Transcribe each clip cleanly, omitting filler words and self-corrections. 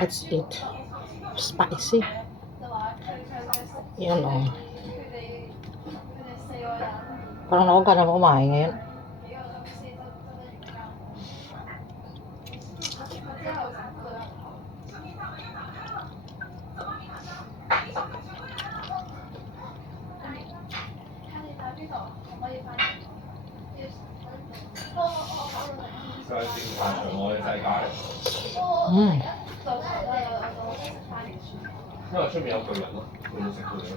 Let's eat. Spicy. Yan o. Parang ako ka na kumain ngayon.嗯。因為出面有巨人咯，佢要食佢哋咯。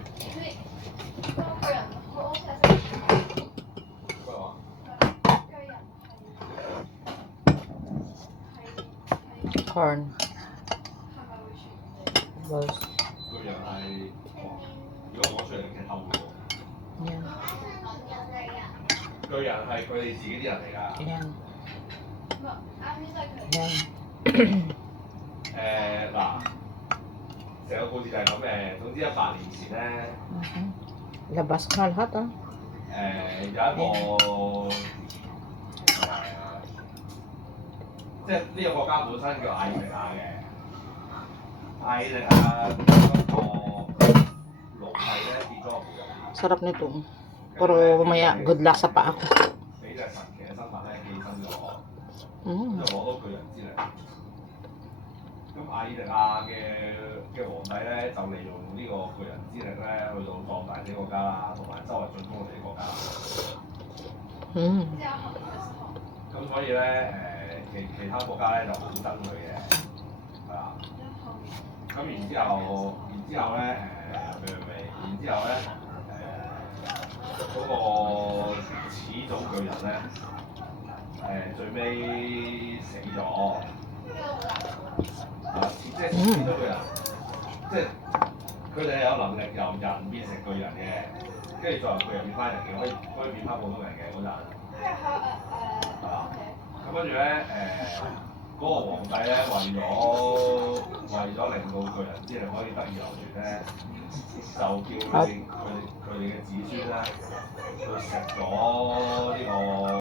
咩話？Corn. Was. 巨人係，如果攞出嚟嘅透嘅喎。Yan. 巨人係佢哋自己啲人嚟㗎。Yan. Yan. 嗱，成個故事就係咁嘅。總之100年前咧， Labas ka lahat ah. 有一個即係呢個國家本身叫艾爾迪亞嘅。艾爾迪亞嗰個奴隸咧跌咗落湖入面。 Sarap nito. Pero mamaya good luck sa paa ko. 俾隻神奇嘅生物咧寄生咗，嗯。就攞到巨人之力。咁艾爾迪亞嘅皇帝咧就利用呢個巨人之力咧去到壯大自己國家啦，同埋周圍進攻自己國家。嗯。咁所以咧其他國家咧就好憎佢嘅，係啦。咁然之後咧然之後咧嗰個始祖巨人咧最尾死咗。即係始祖巨人，即係佢哋有能力由人變成巨人嘅，跟住再由巨人變翻人嘅，可以變翻普通人嘅嗰陣。係啦。咁跟住咧嗰個皇帝咧為咗令到巨人之力可以得以流傳咧，就叫佢哋嘅子孫咧去食咗呢個。